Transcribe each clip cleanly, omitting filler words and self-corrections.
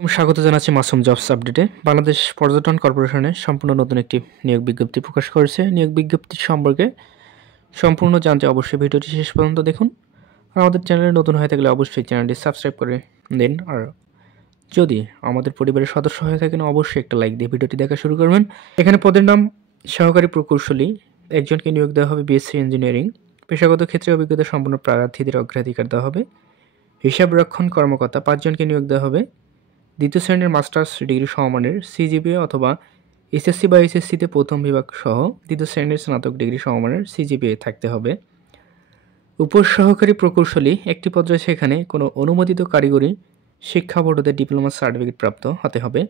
স্বাগত জানাচ্ছি মাসুম জবস আপডেটে। বাংলাদেশ পর্যটন কর্পোরেশনে সম্পূর্ণ নতুন একটি নিয়োগ বিজ্ঞপ্তি প্রকাশ করেছে। নিয়োগ বিজ্ঞপ্তি সম্পর্কে সম্পূর্ণ জানতে অবশ্যই ভিডিওটি শেষ পর্যন্ত দেখুন। আর আমাদের চ্যানেলে নতুন হয়ে থাকলে অবশ্যই চ্যানেলটি সাবস্ক্রাইব করে দিন। আর যদি আমাদের পরিবারের সদস্য হয়ে থাকেন অবশ্যই একটা লাইক দিয়ে ভিডিওটি দেখা শুরু করবেন। এখানে পদের নাম সহকারী প্রকৌশলী, একজনকে নিয়োগ দেওয়া হবে বিএসসি ইঞ্জিনিয়ারিং। পেশাগত ক্ষেত্রে অভিজ্ঞতা সম্পন্ন প্রার্থীদের অগ্রাধিকার দেওয়া হবে। হিসাব রক্ষণ কর্মকর্তা 5 জনকে নিয়োগ দেওয়া হবে। দ্বিতীয় শ্রেণীর মাস্টার্স ডিগ্রি সমমানের সিজিপিএ অথবা এসএসসি বা এসএসসিতে প্রথম বিভাগ সহ দ্বিতীয় শ্রেণীর স্নাতক ডিগ্রি সমমানের সিজিপিএ থাকতে হবে। উপসহকারী প্রকৌশলী একটি পদ রয়েছে, এখানে কোনো অনুমোদিত কারিগরি শিক্ষা বোর্ড হতে ডিপ্লোমা সার্টিফিকেট প্রাপ্ত হতে হবে।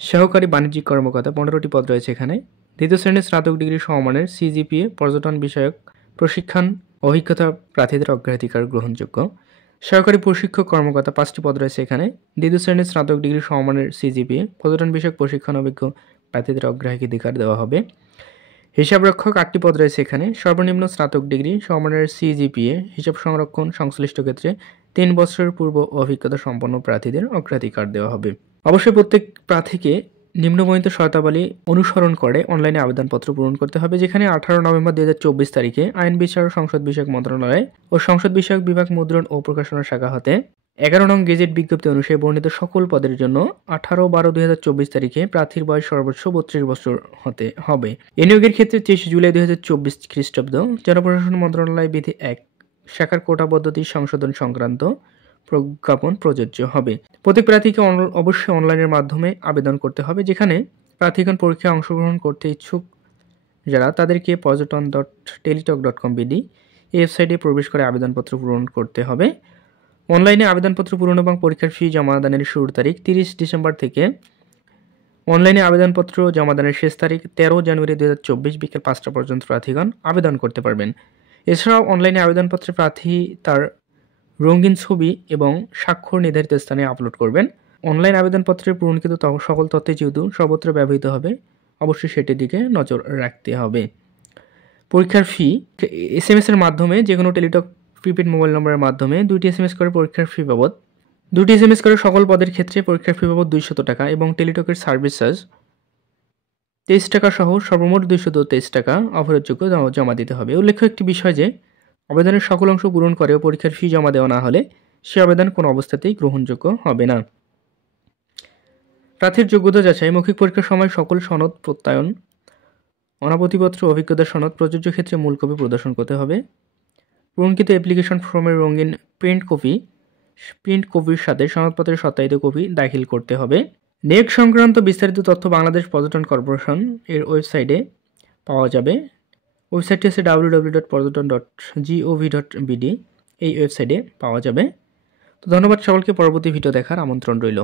সহকারী বাণিজ্যিক কর্মকর্তা 15টি পদ রয়েছে এখানে। দ্বিতীয় শ্রেণীর স্নাতক ডিগ্রি সমমানের সিজিপিএ পর্যটন বিষয়ক প্রশিক্ষণ অভিজ্ঞতা প্রার্থীদের অগ্রাধিকার গ্রহণযোগ্য। সহকারী প্রশিক্ষক কর্মকর্তা 5টি পদ রয়েছে এখানে। দ্বিতীয় শ্রেণীর স্নাতক ডিগ্রি সমমানের সিজিপিএ পর্যটন বিষয়ক প্রশিক্ষণ অভিজ্ঞ প্রার্থীদের অগ্রাধিকার দেওয়া হবে। হিসাবরক্ষক 8টি পদ রয়েছে এখানে। সর্বনিম্ন স্নাতক ডিগ্রি সমমানের সিজিপিএ হিসাব সংরক্ষণ সংশ্লিষ্ট ক্ষেত্রে 3 বছরের পূর্ব অভিজ্ঞতা সম্পন্ন প্রার্থীদের অগ্রাধিকার দেওয়া হবে। অবশ্যই প্রত্যেক প্রার্থীকে নিম্নবর্ণিত শর্তাবলী অনুসরণ করে অনলাইনে আবেদনপত্র পূরণ করতে হবে, যেখানে 18 নভেম্বর 2024 তারিখে আইন বিচার ও সংসদ বিষয়ক মন্ত্রণালয় ও সংসদ বিষয়ক বিভাগ মুদ্রণ ও প্রকাশনা শাখা হতে 11 নং গেজেট বিজ্ঞপ্তি অনুসারে বর্ণিত সকল পদের জন্য 18/12/2024 তারিখে প্রার্থীর বয়স সর্বোচ্চ 32 বছর হতে হবে। এই নিয়োগের ক্ষেত্রে 23 জুলাই 2024 খ্রিস্টাব্দ জনপ্রশাসন মন্ত্রণালয় বিধি 1 শাখার কোটা পদ্ধতি সংশোধন সংক্রান্ত প্রজ্ঞাপন প্রযোজ্য হবে। প্রত্যেক প্রার্থীকে অবশ্যই অনলাইনের মাধ্যমে আবেদন করতে হবে, যেখানে প্রার্থীগণ পরীক্ষায় অংশগ্রহণ করতে ইচ্ছুক যারা তাদেরকে porjoton.teletalk.com/bd এই ওয়েবসাইটে প্রবেশ করে আবেদনপত্র পূরণ করতে হবে। অনলাইনে আবেদনপত্র পূরণ এবং পরীক্ষার ফি জমাদানের শুরুর তারিখ 30 ডিসেম্বর থেকে অনলাইনে আবেদনপত্র জমাদানের শেষ তারিখ 13 জানুয়ারি 2024 বিকেল 5টা পর্যন্ত প্রার্থীগণ আবেদন করতে পারবেন। এছাড়াও অনলাইনে আবেদনপত্রে প্রার্থী তার রঙিন ছবি এবং স্বাক্ষর নির্ধারিত স্থানে আপলোড করবেন। অনলাইন আবেদনপত্রে পূরণকৃত সকল তথ্য যেহেতু সর্বত্র ব্যবহৃত হবে, অবশ্যই সেটির দিকে নজর রাখতে হবে। পরীক্ষার ফি SMS এর মাধ্যমে যে কোনো টেলিটক প্রিপেড মোবাইল নম্বরের মাধ্যমে 2টি SMS করে পরীক্ষার ফি বাবদ 2টি SMS করে সকল পদের ক্ষেত্রে পরীক্ষার ফি বাবদ 200 টাকা এবং টেলিটকের সার্ভিস চার্জ 23 টাকা সহ সর্বমোট 223 টাকা অফারেরযোগ্য জমা দিতে হবে। উল্লেখ্য একটি বিষয় যে আবেদনের সকল অংশ পূরণ করেও পরীক্ষার ফি জমা দেওয়া না হলে সে আবেদন কোনো অবস্থাতেই গ্রহণযোগ্য হবে না। প্রার্থীর যোগ্যতা যাচাই মৌখিক পরীক্ষার সময় সকল সনদ প্রত্যয়ন অনাপত্তিপত্র অভিজ্ঞতা সনদ প্রযোজ্য ক্ষেত্রে মূল কপি প্রদর্শন করতে হবে। পূরণকৃত অ্যাপ্লিকেশন ফর্মের রঙিন প্রিন্ট কপির সাথে সনদপত্রের সত্যায়িত কপি দাখিল করতে হবে। নিয়োগ সংক্রান্ত বিস্তারিত তথ্য বাংলাদেশ পর্যটন কর্পোরেশন এর ওয়েবসাইটে পাওয়া যাবে। ওয়েবসাইটটি হচ্ছে www.porjoton.gov.bd এই ওয়েবসাইটে পাওয়া যাবে। তো ধন্যবাদ সকলকে, পরবর্তী ভিডিও দেখার আমন্ত্রণ রইল।